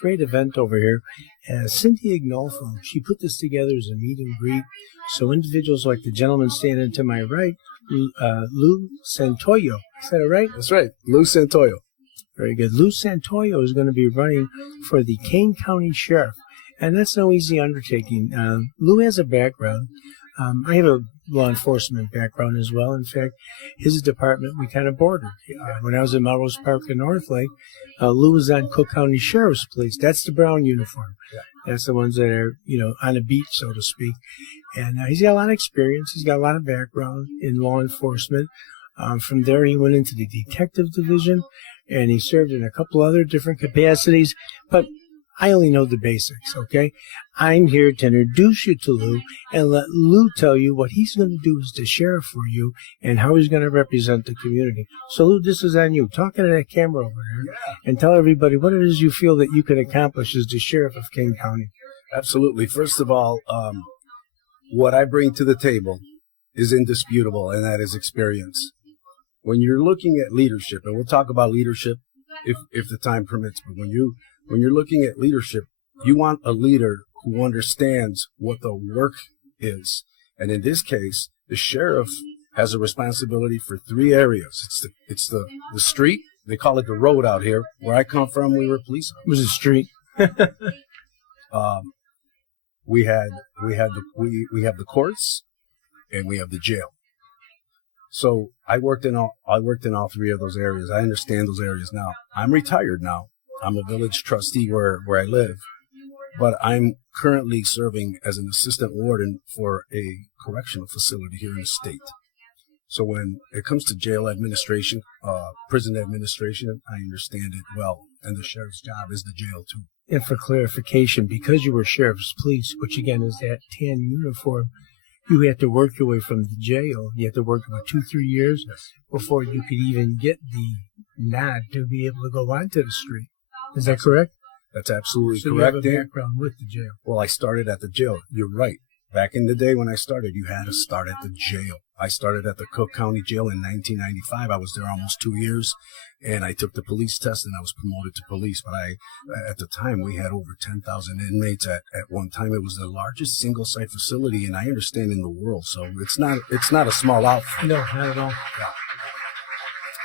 great event over here. Cynthia Ignolfo, she put this together as a meet and greet. So individuals like the gentleman standing to my right, Lou Santoyo. Is that right? That's right. Lou Santoyo. Very good. Lou Santoyo is going to be running for the Kane County Sheriff. And that's no easy undertaking. Lou has a background. I have a law enforcement background as well. In fact, his department, we kind of bordered. When I was in Melrose Park in North Lake, Lou was on Cook County Sheriff's Police. That's the brown uniform. Yeah. That's the ones that are, on a beat, so to speak. And he's got a lot of experience. He's got a lot of background in law enforcement. From there, he went into the detective division, and he served in a couple other different capacities. But I only know the basics, okay? I'm here to introduce you to Lou and let Lou tell you what he's going to do as the sheriff for you and how he's going to represent the community. So, Lou, this is on you. Talk into that camera over there and tell everybody what it is you feel that you can accomplish as the sheriff of Kane County. Absolutely. First of all, what I bring to the table is indisputable, and that is experience. When you're looking at leadership, and we'll talk about leadership if the time permits, but when you're looking at leadership, you want a leader who understands what the work is. And in this case, the sheriff has a responsibility for 3 areas. It's the street. They call it the road out here. Where I come from, we were police officers. It was a street. We have the courts, and we have the jail. So I worked in all 3 of those areas. I understand those areas now. I'm retired now. I'm a village trustee where I live, but I'm currently serving as an assistant warden for a correctional facility here in the state. So when it comes to jail administration, prison administration, I understand it well. And the sheriff's job is the jail too. And for clarification, because you were sheriff's police, which again is that tan uniform, you had to work your way from the jail. You had to work about 2-3 years before you could even get the nod to be able to go onto the street. Is that correct? That's absolutely so correct. You have a background with the jail. Well, I started at the jail. You're right. Back in the day when I started, you had to start at the jail. I started at the Cook County Jail in 1995. I was there almost 2 years, and I took the police test, and I was promoted to police. But at the time, we had over 10,000 inmates. At one time, it was the largest single-site facility, and I understand in the world. So it's not a small outfit. No, not at all.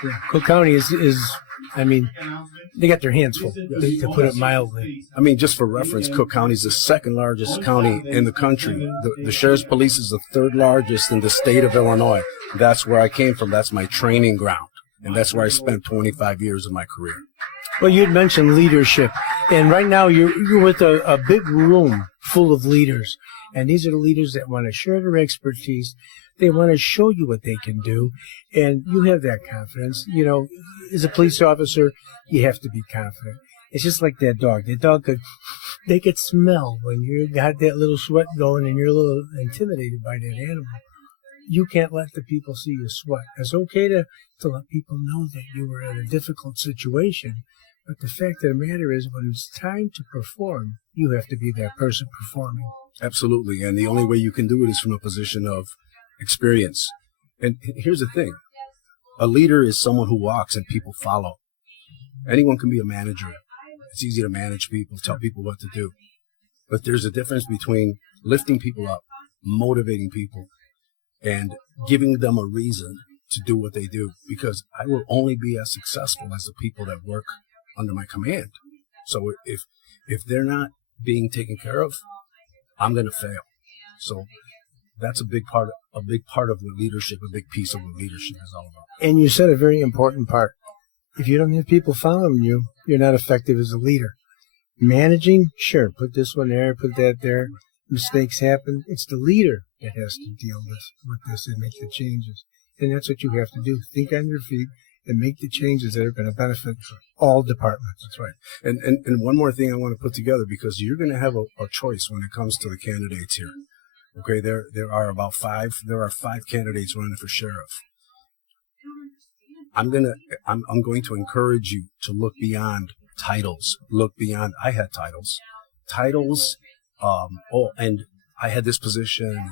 Yeah. Cook County is they got their hands full, to put it mildly. I mean, just for reference, Cook County is the 2nd largest county in the country. The Sheriff's Police is the 3rd largest in the state of Illinois. That's where I came from. That's my training ground. And that's where I spent 25 years of my career. Well, you'd mentioned leadership. And right now you're with a big room full of leaders. And these are the leaders that want to share their expertise. They want to show you what they can do. And you have that confidence. As a police officer, you have to be confident. It's just like that dog. That dog they could smell when you got that little sweat going and you're a little intimidated by that animal. You can't let the people see you sweat. It's okay to let people know that you were in a difficult situation. But the fact of the matter is, when it's time to perform, you have to be that person performing. Absolutely. And the only way you can do it is from a position of experience. And here's the thing. A leader is someone who walks and people follow. Anyone can be a manager. It's easy to manage people, tell people what to do. But there's a difference between lifting people up, motivating people, and giving them a reason to do what they do. Because I will only be as successful as the people that work under my command. So if they're not being taken care of, I'm going to fail. So that's a big part of what leadership, a big piece of what leadership is all about. And you said a very important part. If you don't have people following you, you're not effective as a leader. Managing, sure, put this one there, put that there. Mistakes happen. It's the leader that has to deal with this and make the changes. And that's what you have to do. Think on your feet and make the changes that are going to benefit all departments. That's right. And one more thing I want to put together, because you're going to have a choice when it comes to the candidates here. Okay, there are 5 candidates running for sheriff. I'm going to encourage you to look beyond titles. Look beyond. I had titles. And I had this position.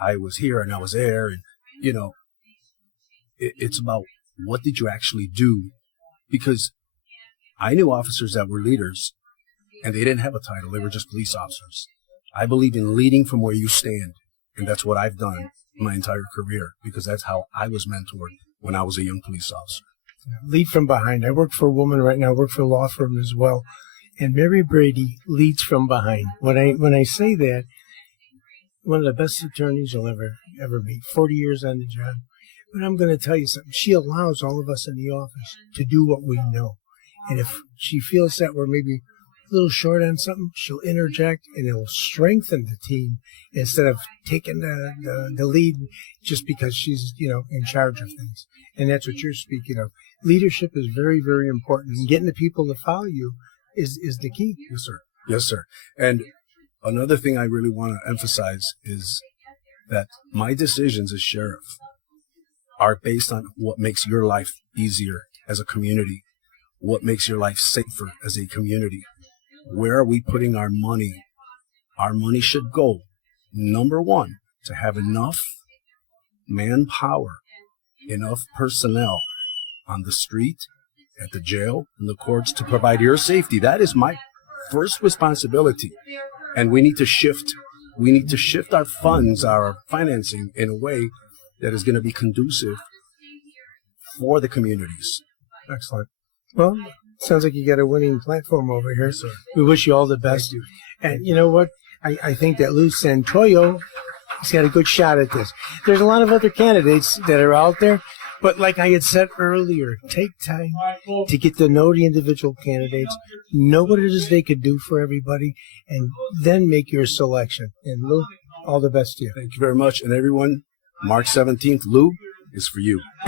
I was here and I was there, and it's about what did you actually do? Because I knew officers that were leaders, and they didn't have a title. They were just police officers. I believe in leading from where you stand, and that's what I've done my entire career, because that's how I was mentored when I was a young police officer. Lead from behind. I work for a woman right now. I work for a law firm as well. And Mary Brady leads from behind. When I say that, one of the best attorneys you'll ever meet. 40 years on the job. But I'm going to tell you something. She allows all of us in the office to do what we know. And if she feels that we're maybe a little short on something, she'll interject, and it'll strengthen the team instead of taking the lead just because she's, in charge of things. And that's what you're speaking of. Leadership is very, very important. And getting the people to follow you is the key. Yes, sir. Yes, sir. And another thing I really want to emphasize is that my decisions as sheriff are based on what makes your life easier as a community, what makes your life safer as a community. Where are we putting our money? Our money should go, number one, to have enough manpower, enough personnel on the street, at the jail, in the courts to provide your safety. That is my first responsibility. And we need to shift our funds, our financing in a way that is going to be conducive for the communities. Excellent. Well, sounds like you got a winning platform over here. Yes, sir. We wish you all the best. Thank you. And you know what? I think that Lou Santoyo has got a good shot at this. There's a lot of other candidates that are out there, but like I had said earlier, take time to get to know the individual candidates, know what it is they could do for everybody, and then make your selection. And Lou, all the best to you. Thank you very much. And everyone, March 17th, Lou, is for you.